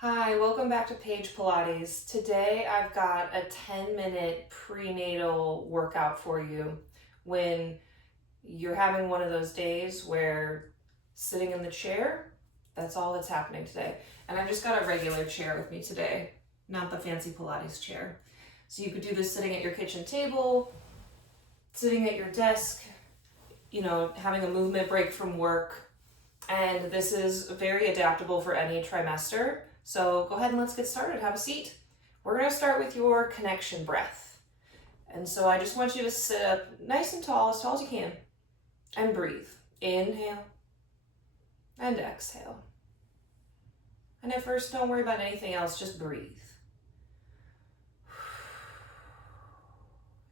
Hi, welcome back to Page Pilates. Today I've got a 10-minute prenatal workout for you when you're having one of those days where sitting in the chair, that's all that's happening today. And I've just got a regular chair with me today, not the fancy Pilates chair. So you could do this sitting at your kitchen table, sitting at your desk, having a movement break from work. And this is very adaptable for any trimester. So go ahead and let's get started. Have a seat. We're going to start with your connection breath. And so I just want you to sit up nice and tall as you can, and breathe. Inhale and exhale. And at first, don't worry about anything else, just breathe.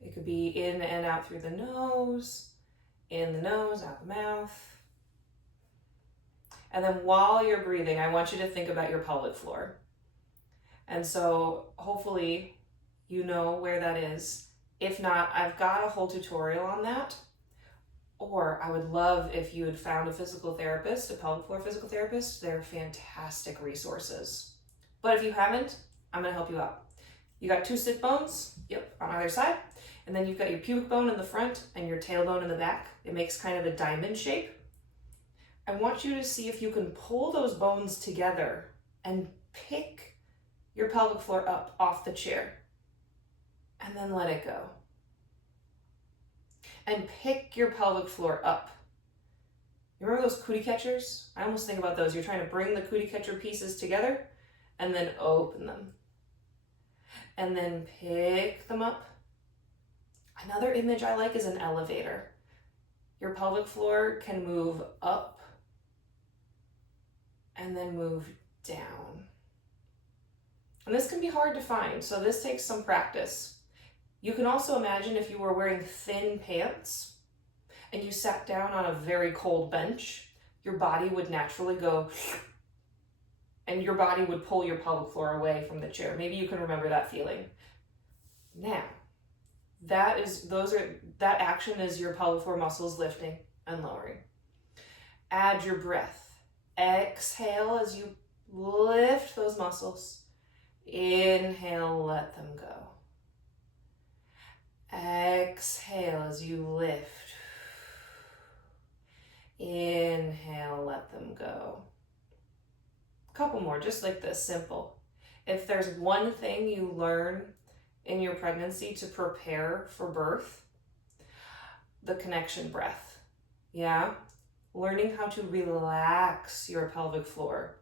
It could be in and out through the nose, in the nose, out the mouth. And then while you're breathing, I want you to think about your pelvic floor. And so hopefully you know where that is. If not, I've got a whole tutorial on that. Or I would love if you had found a physical therapist, a pelvic floor physical therapist. They're fantastic resources. But if you haven't, I'm going to help you out. You got two sit bones, on either side. And then you've got your pubic bone in the front and your tailbone in the back. It makes kind of a diamond shape. I want you to see if you can pull those bones together and pick your pelvic floor up off the chair. And then let it go. And pick your pelvic floor up. You remember those cootie catchers? I almost think about those. You're trying to bring the cootie catcher pieces together and then open them. And then pick them up. Another image I like is an elevator. Your pelvic floor can move up and then move down. And this can be hard to find, so this takes some practice. You can also imagine if you were wearing thin pants and you sat down on a very cold bench, your body would naturally go and your body would pull your pelvic floor away from the chair. Maybe you can remember that feeling. Now, that action is your pelvic floor muscles lifting and lowering. Add your breath. Exhale as you lift those muscles. Inhale, let them go. Exhale as you lift. Inhale, let them go. A couple more, just like this, simple. If there's one thing you learn in your pregnancy to prepare for birth, the connection breath. Learning how to relax your pelvic floor,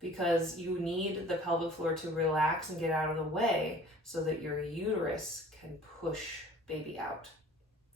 because you need the pelvic floor to relax and get out of the way so that your uterus can push baby out.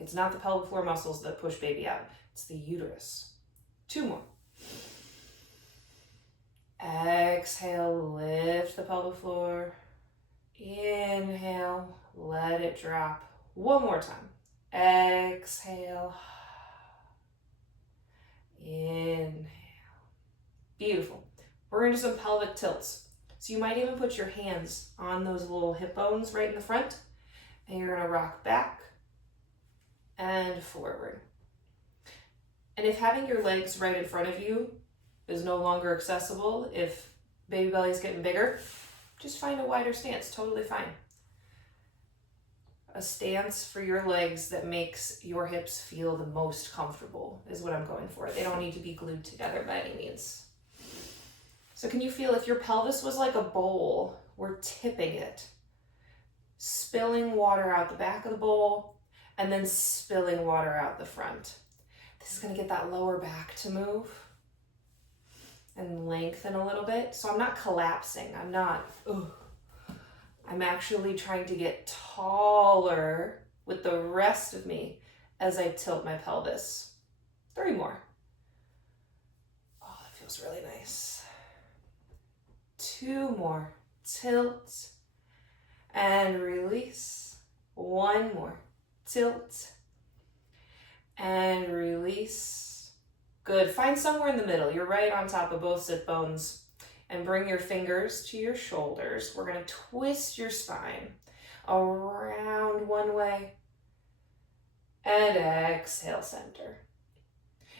It's not the pelvic floor muscles that push baby out, it's the uterus. Two more. Exhale, lift the pelvic floor. Inhale, let it drop. One more time. Exhale. Inhale. Beautiful. We're going to do some pelvic tilts. So you might even put your hands on those little hip bones right in the front, and you're going to rock back and forward. And if having your legs right in front of you is no longer accessible, if baby belly's getting bigger, just find a wider stance, totally fine. A stance for your legs that makes your hips feel the most comfortable is what I'm going for. They don't need to be glued together by any means. So can you feel if your pelvis was like a bowl, we're tipping it, spilling water out the back of the bowl, and then spilling water out the front. This is going to get that lower back to move and lengthen a little bit. So I'm not collapsing. I'm actually trying to get taller with the rest of me as I tilt my pelvis. 3 more. Oh, that feels really nice. 2 more. Tilt and release. 1 more. Tilt and release. Good. Find somewhere in the middle. You're right on top of both sit bones. And bring your fingers to your shoulders. We're going to twist your spine around one way and exhale, center.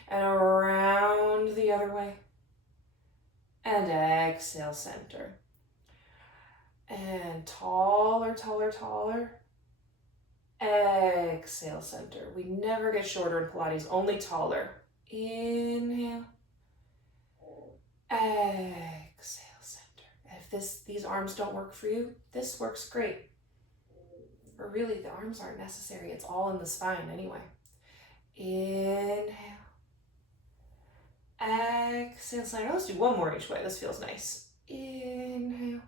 And around the other way And exhale, center. And taller, taller, taller. Exhale, center. We never get shorter in Pilates, only taller. Inhale. Exhale, center. And if these arms don't work for you, this works great. Or really, the arms aren't necessary. It's all in the spine anyway. Inhale. Exhale, center. Let's do one more each way. This feels nice. Inhale.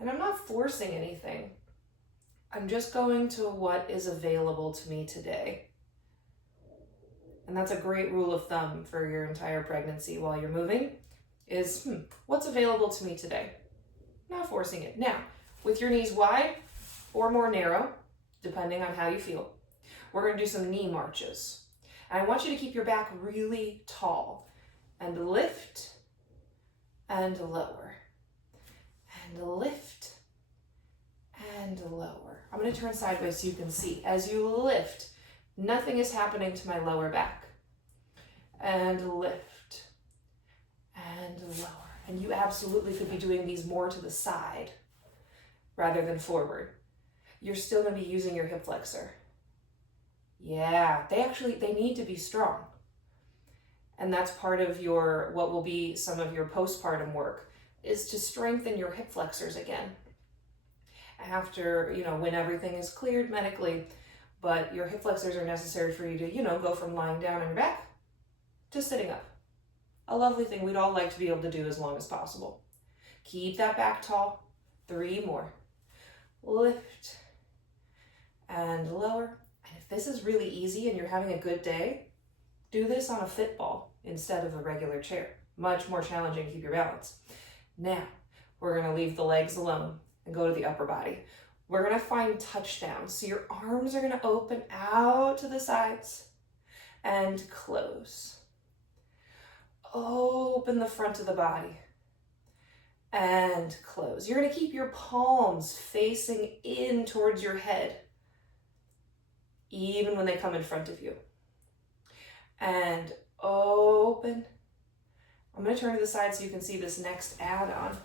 And I'm not forcing anything. I'm just going to what is available to me today. And that's a great rule of thumb for your entire pregnancy while you're moving is, what's available to me today? Not forcing it. Now, with your knees wide or more narrow, depending on how you feel, we're going to do some knee marches. And I want you to keep your back really tall and lift and lower and lift and lower. I'm going to turn sideways so you can see. As you lift, nothing is happening to my lower back. And lift and lower. And you absolutely could be doing these more to the side rather than forward. You're still going to be using your hip flexor. Yeah, they need to be strong. And that's part of what will be some of your postpartum work, is to strengthen your hip flexors again. After, when everything is cleared medically, but your hip flexors are necessary for you to, go from lying down on your back to sitting up. A lovely thing we'd all like to be able to do as long as possible. Keep that back tall. 3 more. Lift and lower. And if this is really easy and you're having a good day, do this on a fit ball instead of a regular chair. Much more challenging to keep your balance. Now, we're going to leave the legs alone and go to the upper body. We're going to find touchdowns. So your arms are going to open out to the sides and close. Open the front of the body and close. You're going to keep your palms facing in towards your head, even when they come in front of you. And open. I'm going to turn to the side so you can see this next add-on.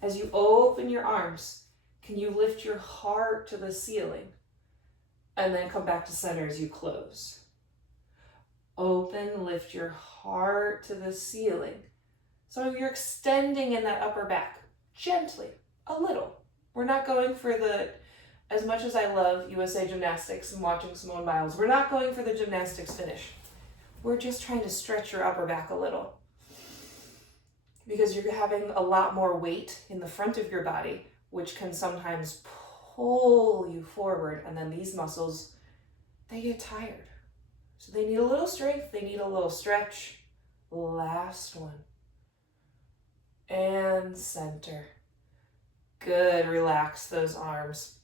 As you open your arms, can you lift your heart to the ceiling and then come back to center as you close? Open, lift your heart to the ceiling. So you're extending in that upper back, gently, a little. We're not going for as much as I love USA Gymnastics and watching Simone Biles, we're not going for the gymnastics finish. We're just trying to stretch your upper back a little. Because you're having a lot more weight in the front of your body, which can sometimes pull you forward. And then these muscles, they get tired. So they need a little strength, they need a little stretch. Last one. And center. Good, relax those arms.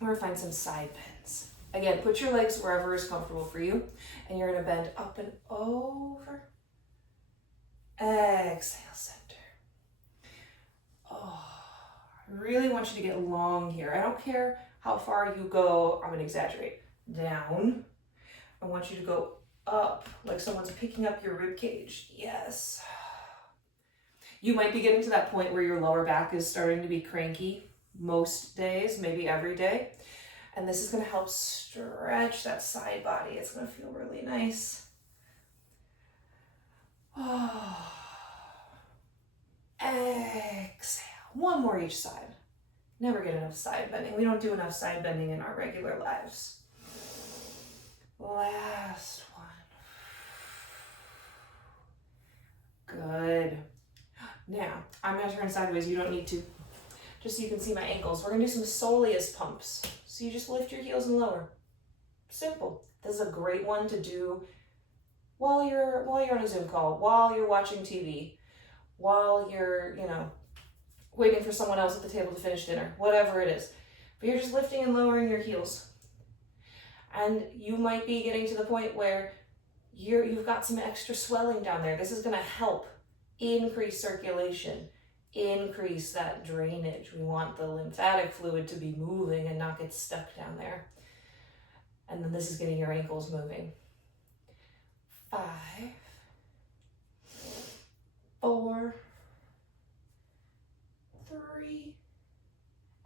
We're gonna find some side bends. Again, put your legs wherever is comfortable for you. And you're gonna bend up and over. Exhale, center. Oh, I really want you to get long here. I don't care how far you go. I'm gonna exaggerate. Down. I want you to go up, like someone's picking up your rib cage. Yes. You might be getting to that point where your lower back is starting to be cranky most days, maybe every day. And this is going to help stretch that side body. It's going to feel really nice. Oh. Exhale. One more each side. Never get enough side bending. We don't do enough side bending in our regular lives. Last one. Good. Now, I'm going to turn sideways. You don't need to. Just so you can see my ankles. We're going to do some soleus pumps. So you just lift your heels and lower. Simple. This is a great one to do while you're on a Zoom call, while you're watching TV, while you're, waiting for someone else at the table to finish dinner, whatever it is. But you're just lifting and lowering your heels. And you might be getting to the point where you've got some extra swelling down there. This is going to help increase circulation, increase that drainage. We want the lymphatic fluid to be moving and not get stuck down there. And then this is getting your ankles moving. 5, 4, 3,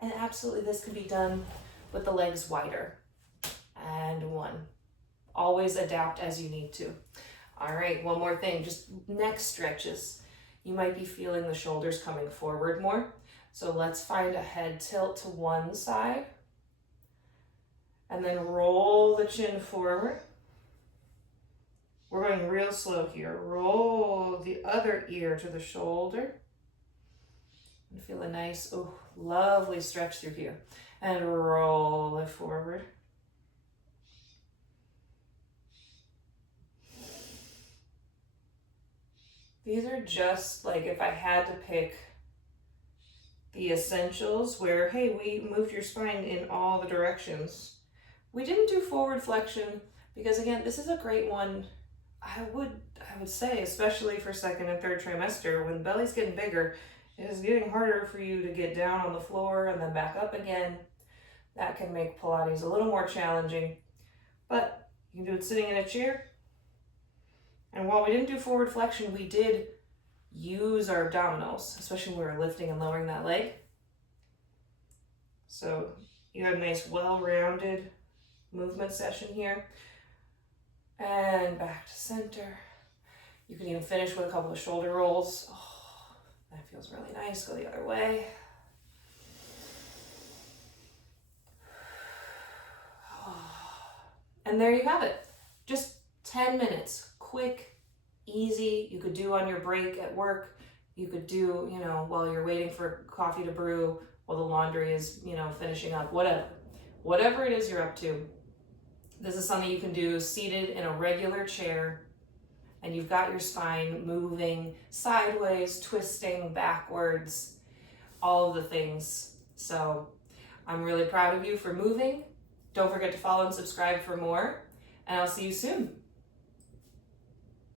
and absolutely this can be done with the legs wider. And 1. Always adapt as you need to. All right, one more thing, just neck stretches. You might be feeling the shoulders coming forward more. So let's find a head tilt to one side. And then roll the chin forward. We're going real slow here. Roll the other ear to the shoulder. And feel a nice, oh, lovely stretch through here. And roll it forward. These are just like if I had to pick the essentials where, hey, we moved your spine in all the directions. We didn't do forward flexion because, again, this is a great one. I would say, especially for second and third trimester, when belly's getting bigger, it is getting harder for you to get down on the floor and then back up again. That can make Pilates a little more challenging, but you can do it sitting in a chair. And while we didn't do forward flexion, we did use our abdominals, especially when we were lifting and lowering that leg. So you have a nice well-rounded movement session here. And back to center. You can even finish with a couple of shoulder rolls. Oh, that feels really nice. Go the other way. And there you have it. Just 10 minutes, quick, easy. You could do on your break at work. You could do, while you're waiting for coffee to brew, while the laundry is, finishing up, whatever. Whatever it is you're up to. This is something you can do seated in a regular chair, and you've got your spine moving sideways, twisting, backwards, all of the things. So I'm really proud of you for moving. Don't forget to follow and subscribe for more, and I'll see you soon.